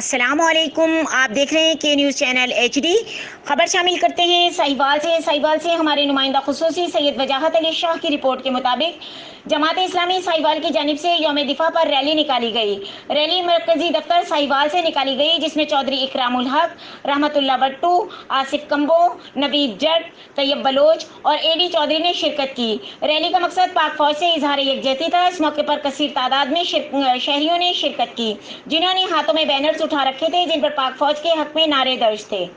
अस्सलामुअलैकुम। आप देख रहे हैं के न्यूज़ चैनल HD। खबर शामिल करते हैं साहिवाल से हमारे नुमाइंदा खुसूसी सैयद वजाहत अली शाह की रिपोर्ट के मुताबिक जमात इस्लामी साहिवाल की जानिब से यौम दिफा पर रैली निकाली गई। रैली मरकजी दफ्तर साहिवाल से निकाली गई, जिसमें चौधरी इकरामुल हक, रहमतुल्लाह भट्टू, आसिफ कंबो, नबीद जट, तैयब बलोच और AD चौधरी ने शिरकत की। रैली का मकसद पाक फौज से इजहार यकजहती था। इस मौके पर कसीर तादाद में शहरियों ने शिरकत की, जिन्होंने हाथों में बैनर्स उठा रखे थे जिन पर पाक फौज के हक में नारे दर्ज थे।